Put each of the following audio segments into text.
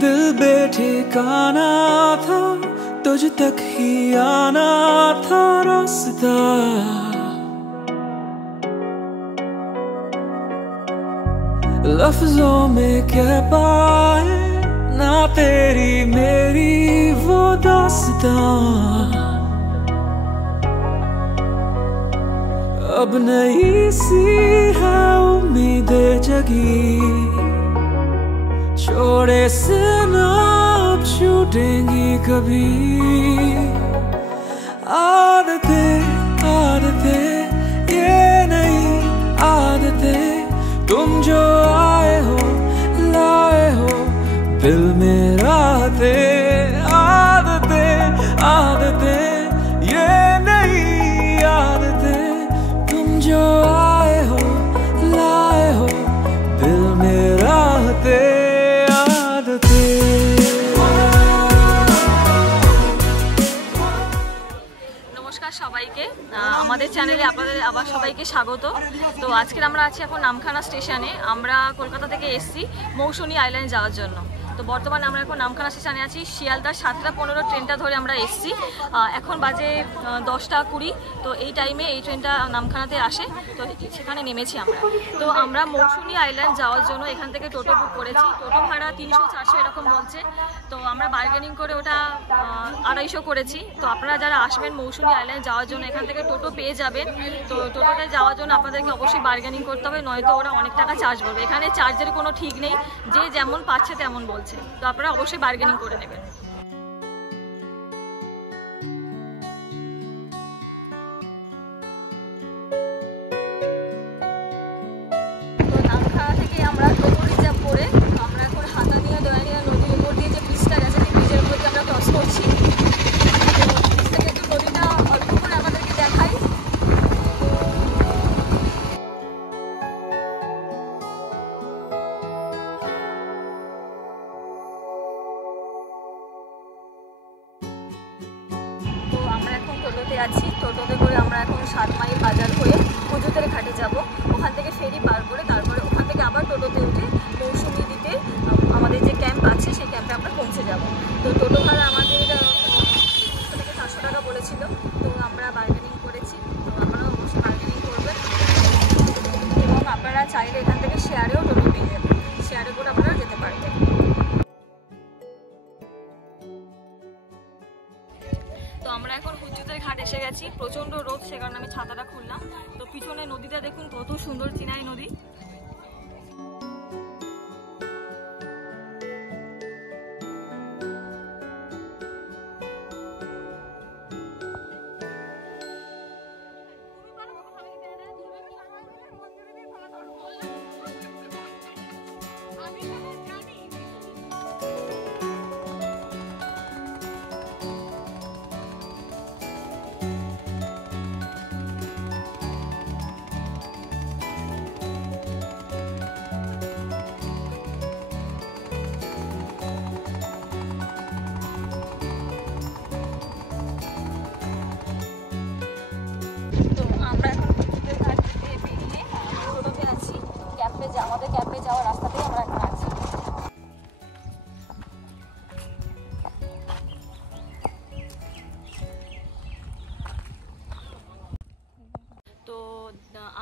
दिल बेठिकाना था, तुझ तक ही आना था रास्ता। लफ्जों में कह पाए ना तेरी मेरी वो दास्तां। अब नई सी है उम्मीदें जगी, छोड़े से ना अब छूटेंगी कभी। आदतें आदतें ये नई आदतें, तुम जो आए हो लाए हो दिल में राहतें। आदतें आदतें ये नई आदतें, तुम जो आए हो लाए हो दिल में राहतें। নমস্কার সবাইকে, আমাদের চ্যানেলে আপনাদের আবার সবাইকে স্বাগত। তো আজকের আমরা আছি এখন নামখানা স্টেশনে। আমরা কলকাতা থেকে এসেছি মৌসুমী আইল্যান্ড যাওয়ার জন্য। তো বর্তমানে আমরা এখন নামখানা স্টেশনে আছি। শিয়ালদা 7:15 ট্রেনটা ধরে আমরা এসেছি। এখন বাজে 10:20। তো এই টাইমে এই ট্রেনটা নামখানাতে আসে, তো সেখানে নেমেছি আমরা। তো আমরা মৌসুমী আইল্যান্ড যাওয়ার জন্য এখান থেকে টোটো বুক করেছি। টোটো ভাড়া 300-400 এরকম বলছে। তো আমরা বার্গেনিং করে ওটা 250 করেছি। তো আপনারা যারা আসবেন মৌসুমী আইল্যান্ড যাওয়ার জন্য এখান থেকে টোটো পেয়ে যাবেন। তো টোটোতে যাওয়ার জন্য আপনাদেরকে অবশ্যই বার্গেনিং করতে হবে, নয়তো ওরা অনেক টাকা চার্জ করবে। এখানে চার্জের কোনো ঠিক নেই, যে যেমন পাচ্ছে তেমন বলছে। তো আপনারা অবশ্যই বার্গেনিং করে নেবেন। তো নামখানা থেকে আমরা টোটো রিজার্ভ করে আমরা এখন হাতানিয়া দয়ানিয়া নদীর উপর দিয়ে যে ব্রিজটা গেছে সেই ব্রিজের উপর দিয়ে আমরা ক্রস করছি। ব্রিজ থেকে একটু নদীটা অল্প করে আমাদেরকে দেখাই। তো আমরা এখন টোটোতে আছি। টোটোতে করে আমরা এখন 7 মাইল বাজার হয়ে পুজোতের ঘাটে যাব। ওখান থেকে ফেরি পার করে তারপরে ওখান থেকে আবার টোটোতে উঠে মৌসুমী দিতে আমাদের যে ক্যাম্প আছে সেই ক্যাম্পে আমরা পৌঁছে যাব। তো টোটো ভাড়া আমাদের 300 থেকে 400 টাকা বলেছিল। তো আমরা বার্গেনিং করেছি। তো আপনারা অবশ্যই বার্গেনিং করবেন এবং আপনারা চাইলে এখান থেকে শেয়ারেও টোটো পেয়ে যাবেন। শেয়ারে করে আপনারা যেতে পারবেন। তো আমরা এখন হুজ্জুতের ঘাট এসে গেছি। প্রচণ্ড রোদ, সে কারণে আমি ছাতাটা খুললাম। তো পিছনে নদীটা দেখুন কত সুন্দর, চিনাই নদী। আমাদের ক্যাম্পে যাওয়ার রাস্তাতেই আমরা এখন আছি। তো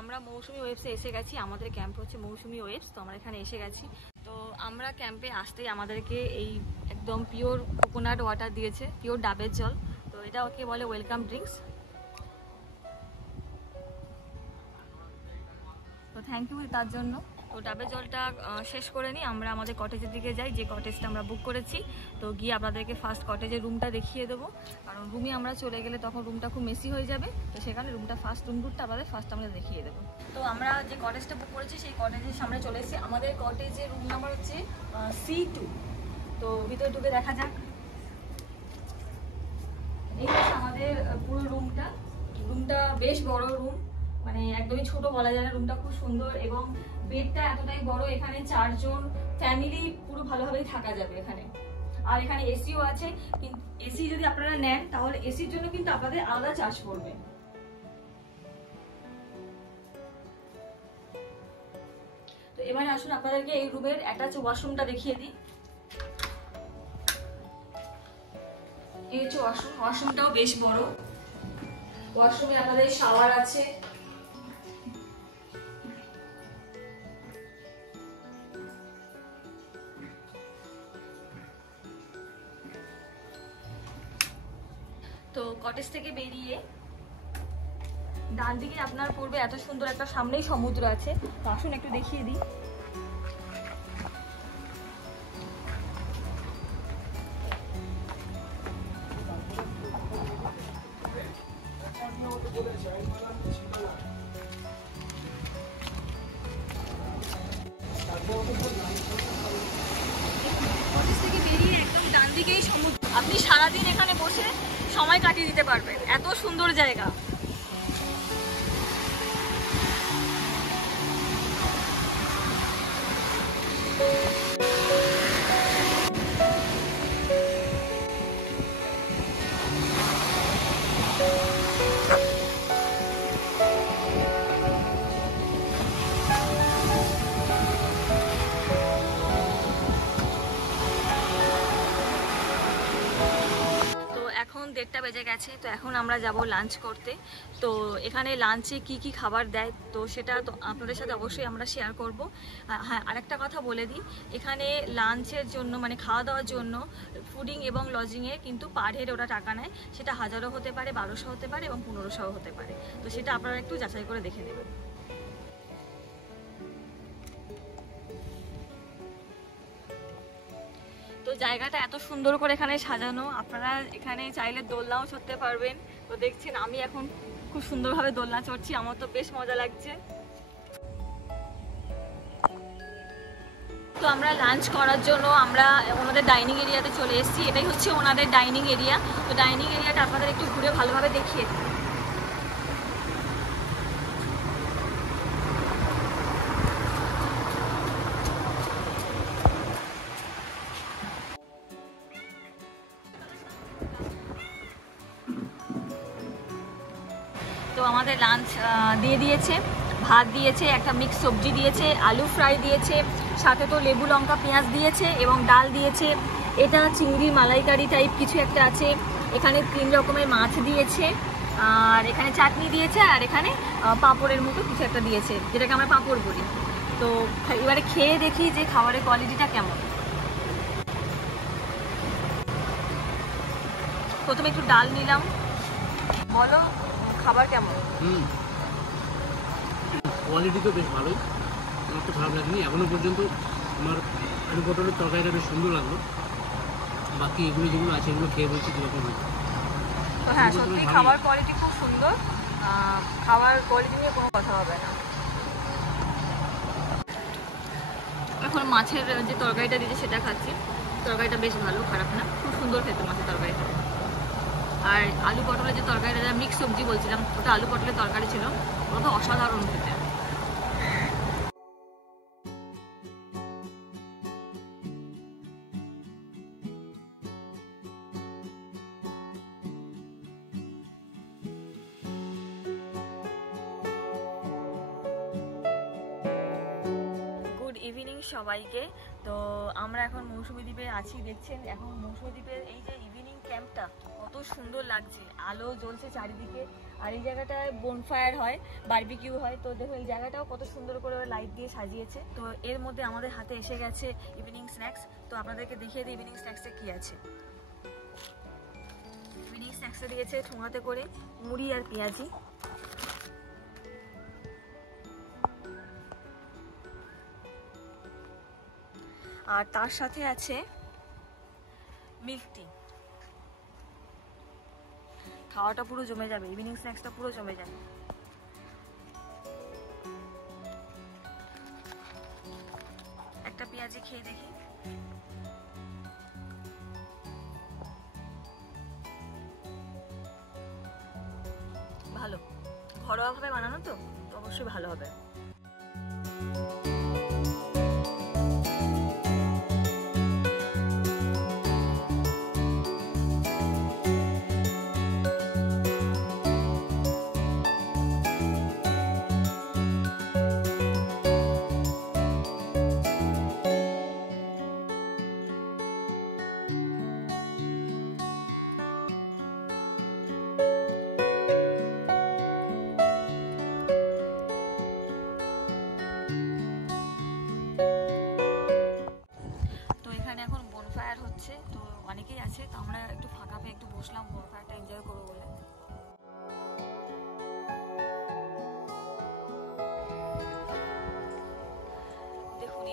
আমরা মৌসুমী ওয়েবসে এসে গেছি। আমাদের ক্যাম্প হচ্ছে মৌসুমী ওয়েবস। তো আমরা এখানে এসে গেছি। তো আমরা ক্যাম্পে আসতেই আমাদেরকে এই একদম পিওর কোকোনাট ওয়াটার দিয়েছে, পিওর ডাবের জল। তো এটা ওকে বলে ওয়েলকাম ড্রিঙ্কস। তো থ্যাংক ইউ তার জন্য। তো ডাবের জলটা শেষ করে নিই, আমরা আমাদের কটেজের দিকে যাই, যে কটেজটা আমরা বুক করেছি। তো গিয়ে আপনাদেরকে ফার্স্ট কটেজের রুমটা দেখিয়ে দেবো, কারণ রুমে আমরা চলে গেলে তখন রুমটা খুব মেসি হয়ে যাবে। তো সেখানে রুমটা রুমটা আপনাদের ফার্স্ট আমরা দেখিয়ে দেবো। তো আমরা যে কটেজটা বুক করেছি সেই কটেজের সামনে চলে এসেছি। আমাদের কটেজের রুম নাম্বার হচ্ছে C2। তো ভিতরে ঢুকে দেখা যাক। এই হচ্ছে আমাদের পুরো রুমটা বেশ বড় রুম, মানে একদমই ছোট বলা যায় না। রুমটা খুব সুন্দর এবং বেডটা এতটাই বড়, এখানে 4 জন ফ্যামিলি পুরো ভালোভাবেই থাকা যাবে এখানে। আর এখানে এসিও আছে, কিন্তু এসি যদি আপনারা নেন তাহলে এসির জন্য কিন্তু আপনাদের আলাদা চার্জ পড়বে। তো এবারে আসুন আপনাদেরকে এই রুমের অ্যাটাচ ওয়াশরুমটা দেখিয়ে দিই। এই হচ্ছে ওয়াশরুম, ওয়াশরুমটাও বেশ বড়। ওয়াশরুমে আপনাদের শাওয়ার আছে, তো কটেজ থেকে বেরিয়ে ডান দিকে আপনার পড়বে এত সুন্দর একটা, সামনেই সমুদ্র আছে। তো আসুন একটু দেখিয়ে দিই। কটেজ থেকে বেরিয়ে একদম ডান দিকেই সমুদ্র, আপনি সারাদিন এখানে বসে সময় কাটিয়ে দিতে পারবেন, এত সুন্দর জায়গা। এখন 1:30 বেজে গেছে, তো এখন আমরা যাব লাঞ্চ করতে। তো এখানে লাঞ্চে কি কি খাবার দেয় তো সেটা তো আপনাদের সাথে অবশ্যই আমরা শেয়ার করব। হ্যাঁ, আরেকটা কথা বলে দিই, এখানে লাঞ্চের জন্য মানে খাওয়া দাওয়ার জন্য ফুডিং এবং লজিংয়ে কিন্তু পার হেড ওরা টাকা নেয়, সেটা 1000ও হতে পারে, 1200 হতে পারে এবং 1500 হতে পারে। তো সেটা আপনারা একটু যাচাই করে দেখে নেবেন। তো জায়গাটা এত সুন্দর করে এখানে সাজানো, আপনারা এখানে চাইলে দোলনাও চড়তে পারবেন। তো দেখছেন আমি এখন খুব সুন্দরভাবে দোলনা চড়ছি, আমার তো বেশ মজা লাগছে। তো আমরা লাঞ্চ করার জন্য আমরা ওনাদের ডাইনিং এরিয়াতে চলে এসেছি, এটাই হচ্ছে ওনাদের ডাইনিং এরিয়া। তো ডাইনিং এরিয়াটা আপনাদের একটু ঘুরে ভালোভাবে দেখিয়ে দিই। তো আমাদের লাঞ্চ দিয়ে দিয়েছে, ভাত দিয়েছে, একটা মিক্স সবজি দিয়েছে, আলু ফ্রাই দিয়েছে, সাথে তো লেবু লঙ্কা পেঁয়াজ দিয়েছে এবং ডাল দিয়েছে। এটা চিংড়ি মালাইকারি টাইপ কিছু একটা আছে, এখানে 3 রকমের মাছ দিয়েছে, আর এখানে চাটনি দিয়েছে, আর এখানে পাঁপড়ের মতো কিছু একটা দিয়েছে, যেটাকে আমরা পাঁপড় বলি। তো এবারে খেয়ে দেখি যে খাবারের কোয়ালিটিটা কেমন। প্রথমে একটু ডাল নিলাম, বলো খাবার কেমন? কোয়ালিটি তো বেশ ভালোই, আমার তো খারাপ লাগেনি এখনো পর্যন্ত। আমার আলু পটলের তরকারিটা বেশ সুন্দর লাগলো, বাকি এগুলো যেগুলো আছে এগুলো খেয়ে বলছি কীরকম হয়েছে। তো হ্যাঁ, সত্যি খাবার কোয়ালিটি খুব সুন্দর, খাবার কোয়ালিটি নিয়ে কোনো কথা হবে না। এখন মাছের যে তরকারিটা দিয়েছে সেটা খাচ্ছি, তরকারিটা বেশ ভালো, খারাপ না, খুব সুন্দর খেতে মাছের তরকারিটা। আর আলু পটলের যে তরকারিটা, যা মিক্স সবজি বলছিলাম, ওটা আলু পটলের তরকারি ছিল, ওটা তো অসাধারণ খেতে। গুড ইভিনিং সবাইকে। তো আমরা এখন মৌসুমী দ্বীপে আছি, দেখছেন এখন মৌসুমী দ্বীপের এই যে ইভিনিং ক্যাম্পটা কত সুন্দর লাগছে, আলো জ্বলছে চারিদিকে, আর এই জায়গাটায় বনফায়ার হয়, বারবিকিউ হয়। তো দেখো এই জায়গাটাও কত সুন্দর করে লাইট দিয়ে সাজিয়েছে। তো এর মধ্যে আমাদের হাতে এসে গেছে ইভিনিং স্ন্যাক্স, তো আপনাদেরকে দেখিয়ে দিই ইভিনিং স্ন্যাক্সে কি আছে। ইভিনিং স্ন্যাক্সে দিয়েছে ঠোঙাতে করে মুড়ি আর পেঁয়াজি, আর তার সাথে আছে মিল্ক টি। খাওয়াটা পুরো জমে যাবে, ইভিনিং স্ন্যাক্সটা পুরো জমে যাবে। একটা পেঁয়াজি খেয়ে দেখি। ভালো, ঘরোয়াভাবে বানানো তো অবশ্যই ভালো হবে।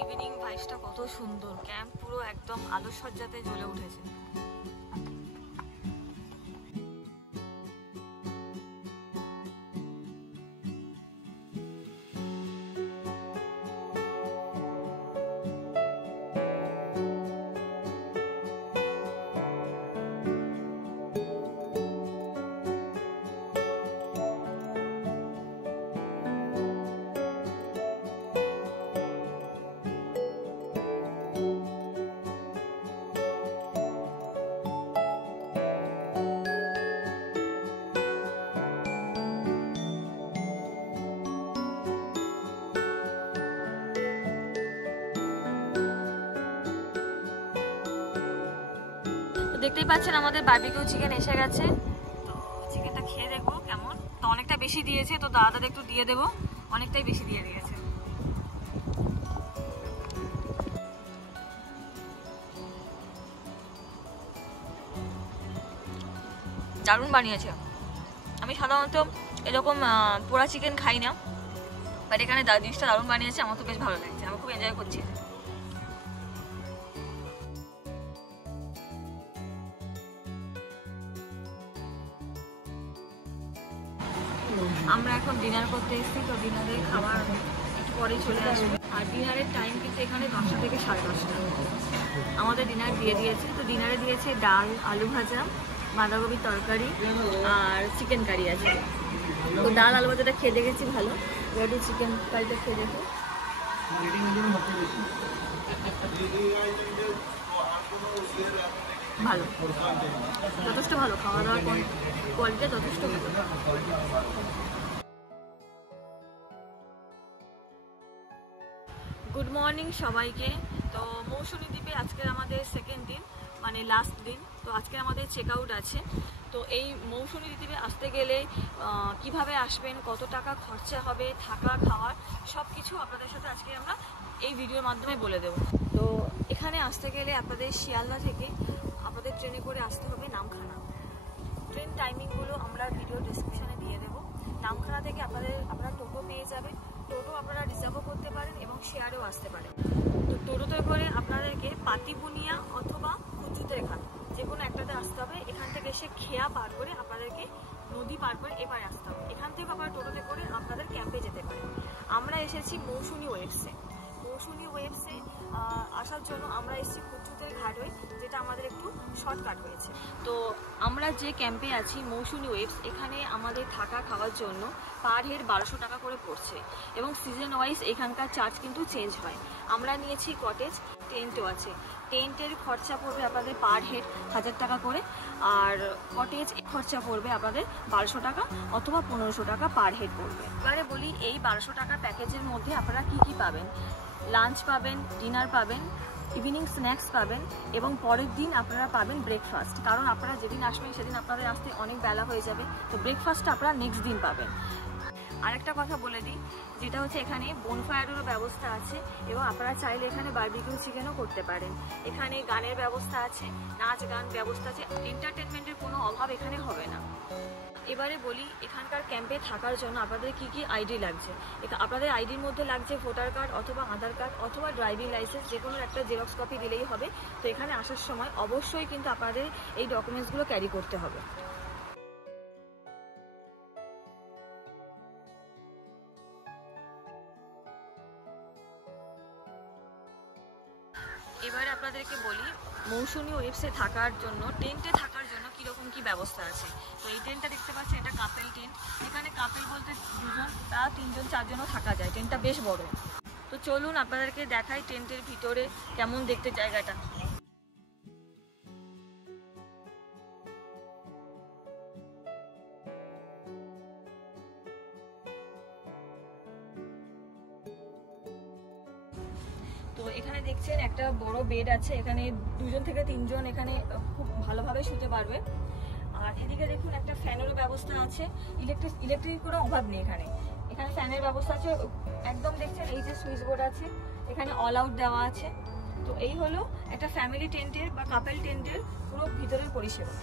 ইভিনিং ভাইবসটা কত সুন্দর, ক্যাম্প পুরো একদম আলোকসজ্জাতে জ্বলে উঠেছে। দেখতেই পাচ্ছেন আমাদের বারবিকিউ চিকেন এসে গেছে। তো চিকেনটা খেয়ে দেখবো কেমন। তো অনেকটা বেশি দিয়েছে, তো দাদাদের একটু দিয়ে দেবো, অনেকটাই বেশি দিয়ে দিয়েছে। দারুণ বানিয়েছে। আমি সাধারণত এরকম পোড়া চিকেন খাই না, বাট এখানে জিনিসটা দারুণ বানিয়েছে, আমার তো বেশ ভালো লাগছে, আমি খুব এনজয় করছি। আমরা এখন ডিনার করতে এসেছি, তো ডিনারের খাবার একটু পরেই চলে আসবে। আর ডিনারের টাইম কিন্তু এখানে 10টা থেকে 10:30। আমাদের ডিনার দিয়ে দিয়েছে। তো ডিনারে দিয়েছে ডাল, আলু ভাজা, বাঁধাকপির তরকারি আর চিকেন কারি আছে। তো ডাল আলু ভাজাটা খেয়ে দেখেছি ভালো, এবার চিকেন কারিটা খেয়ে দেখো। ভালো, যথেষ্ট ভালো, খাওয়া দাওয়ার কোয়ালিটি যথেষ্ট ভালো। গুড মর্নিং সবাইকে। তো মৌসুমী দ্বীপে আজকে আমাদের সেকেন্ড দিন, মানে লাস্ট দিন। তো আজকে আমাদের চেক আউট আছে। তো এই মৌসুমী দ্বীপে আসতে গেলে কিভাবে আসবেন, কত টাকা খরচা হবে, থাকা খাওয়ার সব কিছু আপনাদের সাথে আজকে আমরা এই ভিডিওর মাধ্যমে বলে দেব। তো এখানে আসতে গেলে আপনাদের শিয়ালদা থেকে আপনাদের ট্রেনে করে আসতে হবে নামখানা। ট্রেন টাইমিংগুলো আমরা ভিডিও ডেসক্রিপশানে দিয়ে দেবো। নামখানা থেকে আপনারা টোটো পেয়ে যাবেন। টোটো আপনারা রিজার্ভও করতে পারেন এবং শেয়ারেও আসতে পারেন। তো টোটোতে করে আপনাদেরকে পাতিবুনিয়া অথবা কুচুতের ঘাট যে কোনো একটাতে আসতে হবে। এখান থেকে এসে খেয়া পার করে আপনাদেরকে নদী পার করে এপারে আসতে হবে। এখান থেকে আপনারা টোটোতে করে আপনাদের ক্যাম্পে যেতে পারেন। আমরা এসেছি মৌসুমী ওয়েবসে। মৌসুমী ওয়েবসে আসার জন্য আমরা এসেছি কুচুতের ঘাট হয়ে, যেটা আমাদের একটু শর্টকাট হয়েছে। তো আমরা যে ক্যাম্পে আছি মৌসুমী ওয়েবস, এখানে আমাদের থাকা খাওয়ার জন্য পার হেড 1200 টাকা করে পড়ছে এবং সিজন ওয়াইজ এখানকার চার্জ কিন্তু চেঞ্জ হয়। আমরা নিয়েছি কটেজ, টেন্টও আছে। টেন্টের খরচা পড়বে আপনাদের পার হেড 1000 টাকা করে, আর কটেজ খরচা পড়বে আপনাদের 1200 টাকা অথবা 1500 টাকা পার হেড পড়বে। এবারে বলি এই 1200 টাকার প্যাকেজের মধ্যে আপনারা কি কি পাবেন। লাঞ্চ পাবেন, ডিনার পাবেন, ইভিনিং স্ন্যাক্স পাবেন এবং পরের দিন আপনারা পাবেন ব্রেকফাস্ট। কারণ আপনারা যেদিন আসবেন সেদিন আপনাদের আসতে অনেক বেলা হয়ে যাবে, তো ব্রেকফাস্টটা আপনারা নেক্সট দিন পাবেন। আরেকটা কথা বলে দিই, যেটা হচ্ছে এখানে বোনফায়ারেরও ব্যবস্থা আছে এবং আপনারা চাইলে এখানে বারবিকিউ চিকেনও করতে পারেন। এখানে গানের ব্যবস্থা আছে, নাচ গান ব্যবস্থা আছে, এন্টারটেনমেন্টের কোনো অভাব এখানে হবে না। এবারে বলি এখানকার ক্যাম্পে থাকার জন্য আপনাদের কি কি আইডি লাগছে। আপনাদের আইডির মধ্যে লাগছে ভোটার কার্ড অথবা আধার কার্ড অথবা ড্রাইভিং লাইসেন্স, যে কোনো একটা জেরক্স কপি দিলেই হবে। তো এখানে আসার সময় অবশ্যই কিন্তু আপনাদের এই ডকুমেন্টসগুলো ক্যারি করতে হবে। এবারে আপনাদেরকে বলি মৌসুমী ওয়েবসে থাকার জন্য, টেন্টে থাকার জন্য কীরকম কী ব্যবস্থা আছে। তো এই টেন্টটা দেখতে পাচ্ছেন, এটা কাপেল টেন্ট। এখানে কাপেল বলতে দুজন বা 3জন 4জনও থাকা যায়। টেন্টটা বেশ বড়। তো চলুন আপনাদেরকে দেখাই টেন্টের ভিতরে কেমন দেখতে জায়গাটা। তো এখানে দেখছেন একটা বড় বেড আছে, এখানে 2জন থেকে 3জন এখানে খুব ভালোভাবে শুতে পারবে। আর এদিকে দেখুন একটা ফ্যানেরও ব্যবস্থা আছে, ইলেকট্রিক কোনো অভাব নেই এখানে। এখানে ফ্যানের ব্যবস্থা আছে, একদম দেখছেন এই যে সুইচ বোর্ড আছে, এখানে অল আউট দেওয়া আছে। তো এই হলো একটা ফ্যামিলি টেন্টের বা কাপল টেন্টের পুরো ভিতরের পরিষেবা।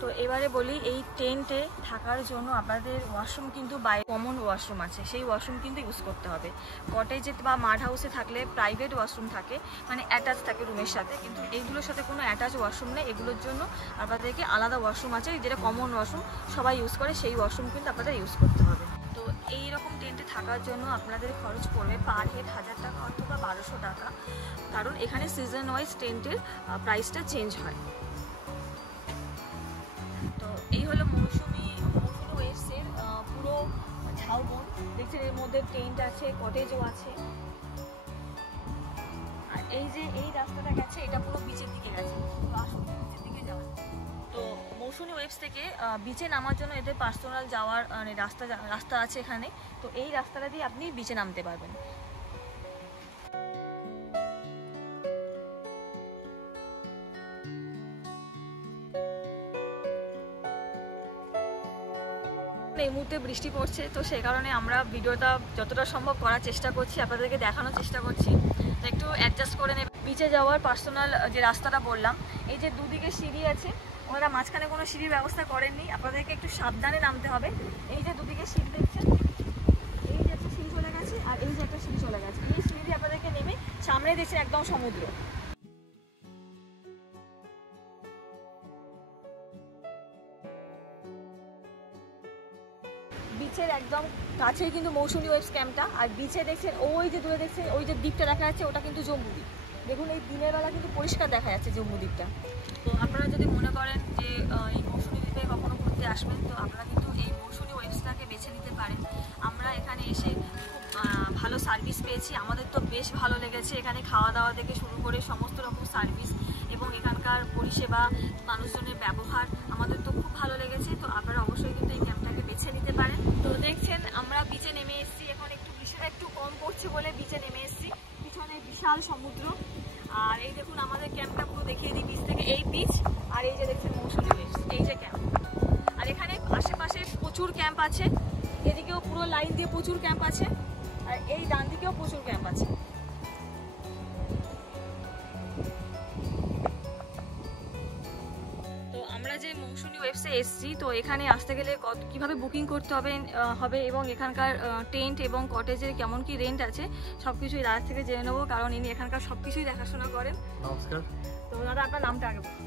তো তো এবারে বলি, এই টেন্টে থাকার জন্য আপনাদের ওয়াশরুম কিন্তু বাইরে কমন ওয়াশরুম আছে, সেই ওয়াশরুম কিন্তু ইউজ করতে হবে। কটেজে বা মাড হাউসে থাকলে প্রাইভেট ওয়াশরুম থাকে, মানে অ্যাটাচ থাকে রুমের সাথে, কিন্তু এইগুলোর সাথে কোনো অ্যাটাচ ওয়াশরুম নেই। এগুলোর জন্য আপনাদেরকে আলাদা ওয়াশরুম আছে, যেটা কমন ওয়াশরুম সবাই ইউজ করে, সেই ওয়াশরুম কিন্তু আপনাদের ইউজ করতে হবে। তো এই রকম টেন্টে থাকার জন্য আপনাদের খরচ পড়বে পার হেড 1000 টাকা অথবা 1200 টাকা, কারণ এখানে সিজন ওয়াইজ টেন্টের প্রাইসটা চেঞ্জ হয়। তো এই হলো মৌসুমি ওয়েভসের পুরো ঝাউবন। দেখছেন এর মধ্যে টেন্ট আছে, কটেজও আছে। আর এই যে এই রাস্তাটা গেছে, এটা পুরো বিচের দিকে গেছে। তো আসুন বিচের দিকে যাওয়া। তো মৌসুমি ওয়েভস থেকে বিচে নামার জন্য এদের পার্সোনাল যাওয়ার রাস্তা আছে এখানে। তো এই রাস্তাটা দিয়ে আপনি বিচে নামতে পারবেন। এই মুহূর্তে বৃষ্টি পড়ছে, তো সেই কারণে আমরা ভিডিওটা যতটা সম্ভব করার চেষ্টা করছি, আপনাদেরকে দেখানোর চেষ্টা করছি। তো একটু অ্যাডজাস্ট করে নেবেন। বিচে যাওয়ার পার্সোনাল যে রাস্তাটা বললাম, এই যে দুদিকে সিঁড়ি আছে, ওনারা মাঝখানে কোনো সিঁড়ির ব্যবস্থা করেননি, আপনাদেরকে একটু সাবধানে নামতে হবে। এই যে দুদিকে সিঁড়ি দেখছেন, এই যে একটা সিঁড়ি চলে গেছে আর এই যে একটা সিঁড়ি চলে গেছে। এই সিঁড়ি দিয়ে আপনাদেরকে নেমে সামনে দেখছেন একদম সমুদ্র। বিচের একদম কাছেই কিন্তু মৌসুমি ওয়েভস ক্যাম্পটা। আর বিচে দেখছেন ওই যে দূরে দেখছেন ওই যে দ্বীপটা দেখা যাচ্ছে, ওটা কিন্তু জম্বু দ্বীপ। দেখুন এই দিনের বেলা কিন্তু পরিষ্কার দেখা যাচ্ছে জম্বু দ্বীপটা। তো আপনারা যদি মনে করেন যে এই মৌসুমি দ্বীপে কখনো ঘুরতে আসবেন, তো আপনারা কিন্তু এই মৌসুমি ওয়েভসটাকে বেছে নিতে পারেন। আমরা এখানে এসে খুব ভালো সার্ভিস পেয়েছি, আমাদের তো বেশ ভালো লেগেছে। এখানে খাওয়া দাওয়া থেকে শুরু করে সমস্ত রকম সার্ভিস এবং এখানকার পরিষেবা, মানুষজনের ব্যবহার আমাদের তো খুব ভালো লেগেছে। তো আপনারা অবশ্যই কিন্তু এই ক্যাম্পটাকে বেছে নিতে পারেন। তো দেখছেন আমরা বিচে নেমে এসেছি, এখন একটু বৃষ্টিটা একটু কম পড়ছে বলে বিচে নেমে এসেছি। পিছনে বিশাল সমুদ্র। আর এই দেখুন আমাদের ক্যাম্পটা পুরো দেখিয়ে দিই বিচ থেকে। এই বিচ আর এই যে দেখছেন মৌসুমি ওয়েভস, এই যে ক্যাম্প। আর এখানে আশেপাশে প্রচুর ক্যাম্প আছে, এদিকেও পুরো লাইন দিয়ে প্রচুর ক্যাম্প আছে, আর এই ডান দিকেও প্রচুর ক্যাম্প আছে। আমরা যে মৌসুমি ওয়েভসে এসেছি, তো এখানে আসতে গেলে কিভাবে বুকিং করতে হবে এবং এখানকার টেন্ট এবং কটেজের কেমন কি রেন্ট আছে সব কিছুই দাদার থেকে জেনে নেবো, কারণ ইনি এখানকার সব কিছুই দেখাশোনা করেন। নমস্কার। তো দাদা আপনার নামটা আগে বলুন।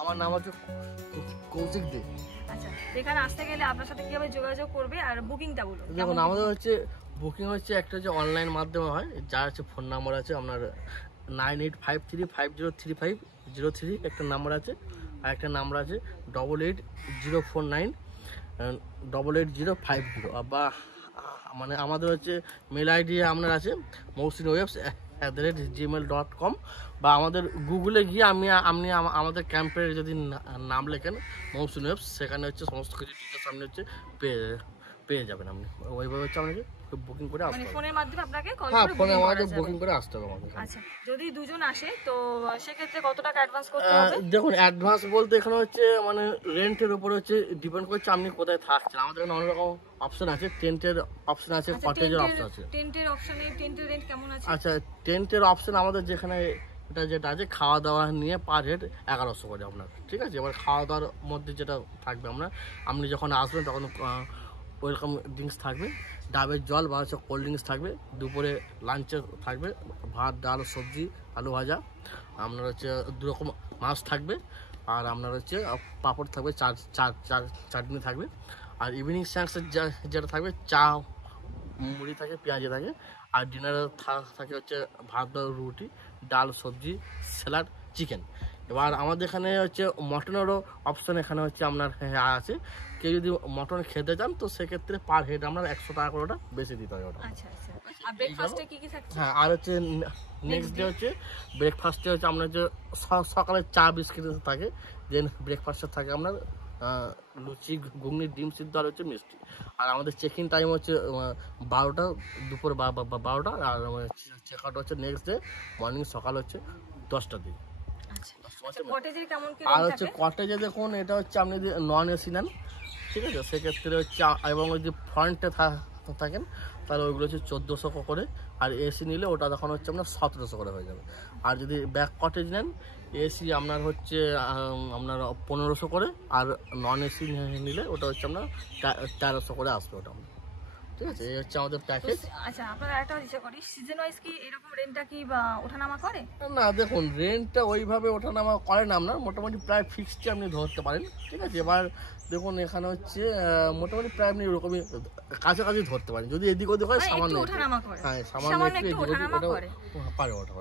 আমার নাম হচ্ছে কৌশিক দে। আচ্ছা, এখানে আসতে গেলে আপনার সাথে কিভাবে যোগাযোগ করবে আর বুকিংটা বলুন। দেখুন আমাদের হচ্ছে বুকিং হচ্ছে একটা যে অনলাইন মাধ্যমে হয়, যার হচ্ছে ফোন নাম্বার আছে আপনার 9853503503 একটা নাম্বার আছে, আর একটা নাম্বার আছে 8804988050, বা মানে আমাদের হচ্ছে মেল আইডি আপনার আছে mousinwaves@gmail.com, বা আমাদের গুগলে গিয়ে আপনি আমাদের ক্যাম্পের যদি নাম লেখেন মৌসুমি ওয়েভস, সেখানে হচ্ছে সমস্ত কিছু ডিটেলস আপনি হচ্ছে পেয়ে যাবেন। আপনি ওইভাবে হচ্ছে আপনাকে বুকিং করে আসতে হবে। ফোনের মাধ্যমে আপনাকে কল হ্যাঁ, করে ফোনে আমাদের বুকিং করে আসতে হবে আমাদের। আচ্ছা, যদি দুজন আসে তো সেক্ষেত্রে কত টাকা অ্যাডভান্স করতে হবে? দেখুন অ্যাডভান্স বলতে এখানে হচ্ছে মানে রেন্টের উপর হচ্ছে ডিপেন্ড করছে আপনি কোথায় থাকছেন। আমাদের এখানে অনেক রকম অপশন আছে, টেন্টের অপশন আছে, কটেজের অপশন আছে। টেন্টের অপশনে টেন্টের রেন্ট কেমন আছে? আচ্ছা, টেন্টের অপশন আমাদের যেখানে যেটা আছে খাওয়া দাওয়া নিয়ে পার হেড 1100 করে আপনার, ঠিক আছে। এবার খাওয়া দাওয়ার মধ্যে যেটা থাকবে আপনি যখন আসবেন তখন ওয়েলকাম ড্রিঙ্কস থাকবে, ডাবের জল বা হচ্ছে কোল্ড ড্রিঙ্কস থাকবে। দুপুরে লাঞ্চে থাকবে ভাত, ডাল, সবজি, আলু ভাজা, আপনার হচ্ছে 2 রকম মাছ থাকবে, আর আপনার হচ্ছে পাঁপড় থাকবে, চাটনি থাকবে। আর ইভিনিং স্ন্যাক্সের যেটা থাকবে চা, মুড়ি থাকে, পেঁয়াজি থাকে। আর ডিনারে থাকে হচ্ছে ভাত, রুটি, ডাল, সবজি, স্যালাড, চিকেন। এবার আমাদের এখানে হচ্ছে মটনেরও অপশান এখানে হচ্ছে আপনার আছে। কেউ যদি মটন খেতে চান তো সেক্ষেত্রে পার হেড আপনার 100 টাকা করে ওটা বেশি দিতে হয় ওটা। আচ্ছা আচ্ছা। আর ব্রেকফাস্টে কি কি থাকছে? হ্যাঁ, আর হচ্ছে নেক্সট ডে হচ্ছে ব্রেকফাস্টে হচ্ছে আপনার যে সকালে চা বিস্কিট থাকে, দেন ব্রেকফাস্টে থাকে আপনার লুচি, ঘুগনি, ডিম সিদ্ধ আর হচ্ছে মিষ্টি। আর আমাদের চেক ইন টাইম হচ্ছে 12টা, দুপুর 12টা। আর চেক আউট হচ্ছে নেক্সট ডে মর্নিং, সকাল হচ্ছে 10টার দিকে। আর হচ্ছে কটেজে দেখুন এটা হচ্ছে আপনি যদি নন এসি নেন, ঠিক আছে, সেক্ষেত্রে হচ্ছে এবং যদি ফ্রন্টে থাকেন তাহলে ওইগুলো হচ্ছে 1400 করে, আর এসি নিলে ওটা তখন হচ্ছে আপনার 1700 করে হয়ে যাবে। আর যদি ব্যাক কটেজ নেন এসি আপনার হচ্ছে আপনার 1500 করে, আর নন এসি নিলে ওটা হচ্ছে আপনার 1300 করে আসবে ওটা। ঠিক আছে, এই হচ্ছে আমাদের প্যাকেজ। আচ্ছা, আপনারা একটা জিজ্ঞাসা করি, সিজন ওয়াইজ কি এরকম রেন্টটা কি বা ওঠানামা করে? না দেখুন, রেন্টটা ওইভাবে ওঠানামা করে না, আপনার মোটামুটি প্রায় ফিক্সড আপনি ধরতে পারেন। ঠিক আছে, এবার দেখুন এখানে হচ্ছে মোটামুটি প্রায় আপনি ওরকমই কাছাকাছি ধরতে পারেন। যদি এদিক ওদিক হয় সামান্য ওঠানামা করে, হ্যাঁ সামান্য একটু ওঠানামা করে পারে ওটা।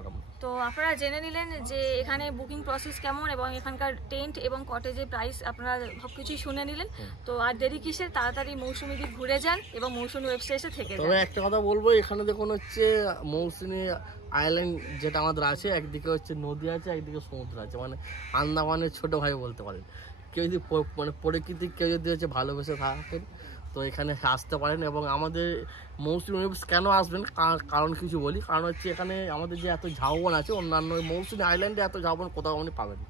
তো আপনারা জেনে নিলেন যে এখানে বুকিং প্রসেস কেমন এবং এখানকার টেন্ট এবং কটেজের প্রাইস আপনারা সবকিছুই শুনে নিলেন। তো আর দেরি কিসের, তাড়াতাড়ি মৌসুমী দ্বীপ ঘুরে যান এবং মৌসুমী ওয়েবসাইটে থেকে যান। তবে একটা কথা বলবো, এখানে দেখুন হচ্ছে মৌসুমী আইল্যান্ড যেটা আমাদের আছে, একদিকে হচ্ছে নদী আছে, একদিকে সমুদ্র আছে, মানে আন্দামানের ছোট ভাই বলতে পারেন। কেউ যদি মানে প্রকৃতি কেউ যদি হচ্ছে ভালোবেসে থাকেন তো এখানে আসতে পারেন। এবং আমাদের মৌসুমী কেন আসবেন কারণ কিছু বলি, কারণ হচ্ছে এখানে আমাদের যে এত ঝাউবন আছে, অন্যান্য মৌসুমী আইল্যান্ডে এত ঝাউবন কোথাও আপনি পাবেন না।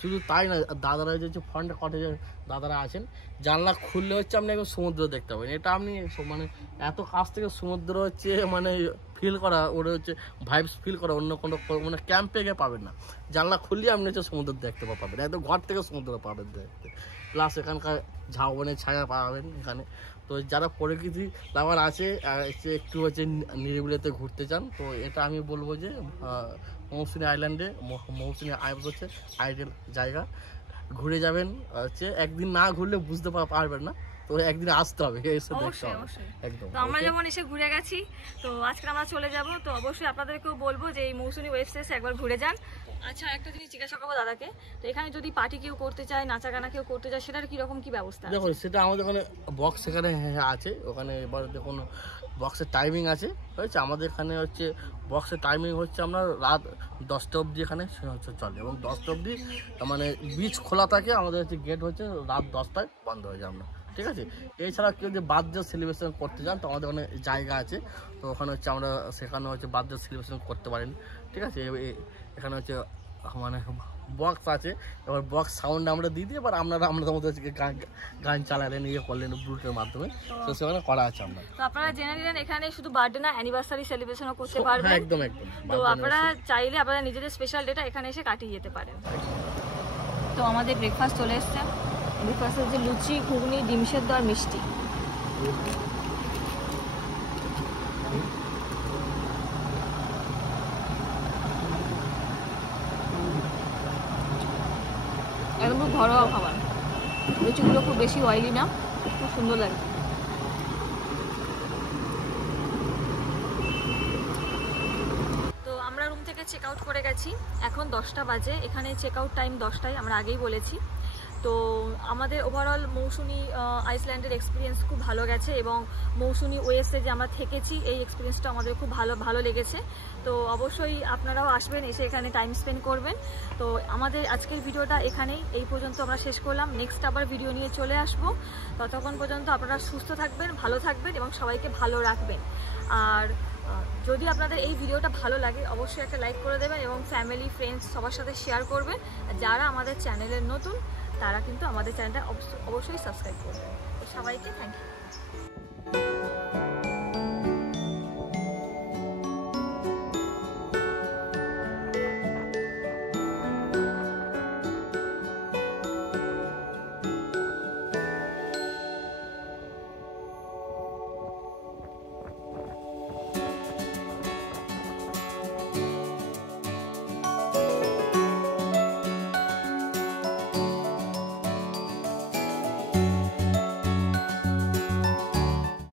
শুধু তাই না, দাদারা যে ফ্রন্ট কটেজে দাদারা আছেন, জানলা খুললে হচ্ছে আপনি একদম সমুদ্র দেখতে পাবেন। এটা আপনি মানে এত কাছ থেকে সমুদ্র হচ্ছে মানে ফিল করা, ওটা হচ্ছে ভাইবস ফিল করা অন্য কোনো মানে ক্যাম্পে গিয়ে পাবেন না। জানলা খুললে আপনি হচ্ছে সমুদ্র দেখতে পাবেন, একদম ঘর থেকে সমুদ্র পাবেন দেখতে। প্লাস এখানকার ঝাউবনের ছায়া পাবেন এখানে। তো যারা প্রকৃতি লাভার আছে, একটু হচ্ছে নিরিবিলিতে ঘুরতে চান, তো এটা আমি বলবো যে মৌসুমী আইল্যান্ডে মৌসুমী আইল্যান্ড হচ্ছে আইডিয়াল জায়গা। ঘুরে যাবেন, হচ্ছে একদিন না ঘুরলে বুঝতে পারবেন না, তো একদিন আসতে হবে, এসে দেখতে হবে একদম। তো আমরা যেমন এসে ঘুরে গেছি, তো আজকে আমরা চলে যাব, তো অবশ্যই আপনাদেরকেও বলবো যে এই মৌসুমী ওয়েবসাইটে একবার ঘুরে যান। আচ্ছা, একটা জিনিস জিজ্ঞাসা করবো দাদাকে, তো এখানে যদি পার্টি কেউ করতে চায়, নাচা গানা কেউ করতে চায়, সেটার কিরকম কি ব্যবস্থা? দেখুন সেটা আমাদের ওখানে বক্স এখানে আছে, ওখানে এবার দেখুন বক্সের টাইমিং আছে, হয়েছে আমাদের এখানে হচ্ছে বক্সের টাইমিং হচ্ছে আপনার রাত 10টা অবধি এখানে হচ্ছে চলে, এবং 10টা অবধি মানে বিচ খোলা থাকে। আমাদের হচ্ছে গেট হচ্ছে রাত 10টায় বন্ধ হয়ে যায় আমরা। ঠিক আছে, এছাড়া কেউ যদি বার্থডে সেলিব্রেশন করতে চান তো আমাদের ওখানে জায়গা আছে, তো ওখানে হচ্ছে আমরা সেখানে হচ্ছে বার্থডে সেলিব্রেশন করতে পারেন। ঠিক আছে, এখানে হচ্ছে মানে বক্স আছে, এবার বক্স সাউন্ড আমরা দিয়ে দিই, এবার আপনারা আমাদের মধ্যে গান চালালেন, ইয়ে করলেন ব্লুটুথের মাধ্যমে, তো সেখানে করা আছে আমরা। তো আপনারা জেনে নিলেন এখানে শুধু বার্থডে না, অ্যানিভার্সারি সেলিব্রেশনও করতে পারবেন। একদম একদম। তো আপনারা চাইলে আপনারা নিজেদের স্পেশাল ডেটা এখানে এসে কাটিয়ে যেতে পারেন। তো আমাদের ব্রেকফাস্ট চলে এসছে। ব্রেকফাস্ট হচ্ছে লুচি, ঘুগনি, ডিম সেদ্ধ আর মিষ্টি। একদম খুব ঘরোয়া খাবার। লুচিগুলো খুব বেশি অয়েলি না, খুব সুন্দর লাগে। তো আমরা রুম থেকে চেক আউট করে গেছি, এখন 10টা বাজে। এখানে চেক আউট টাইম 10টায়, আমরা আগেই বলেছি। তো আমাদের ওভারঅল মৌসুমী আইসল্যান্ডের এক্সপিরিয়েন্স খুব ভালো গেছে, এবং মৌসুমী ওয়েসে যে আমরা থেকেছি এই এক্সপিরিয়েন্সটা আমাদের খুব ভালো লেগেছে। তো অবশ্যই আপনারাও আসবেন, এসে এখানে টাইম স্পেন্ড করবেন। তো আমাদের আজকের ভিডিওটা এখানেই এই পর্যন্ত আমরা শেষ করলাম। নেক্সট আবার ভিডিও নিয়ে চলে আসবো। ততক্ষণ পর্যন্ত আপনারা সুস্থ থাকবেন, ভালো থাকবেন এবং সবাইকে ভালো রাখবেন। আর যদি আপনাদের এই ভিডিওটা ভালো লাগে অবশ্যই একটা লাইক করে দেবেন এবং ফ্যামিলি ফ্রেন্ডস সবার সাথে শেয়ার করবেন। যারা আমাদের চ্যানেলের নতুন তারা কিন্তু আমাদের চ্যানেলটা অবশ্যই সাবস্ক্রাইব করবেন। তো সবাইকে থ্যাংক ইউ।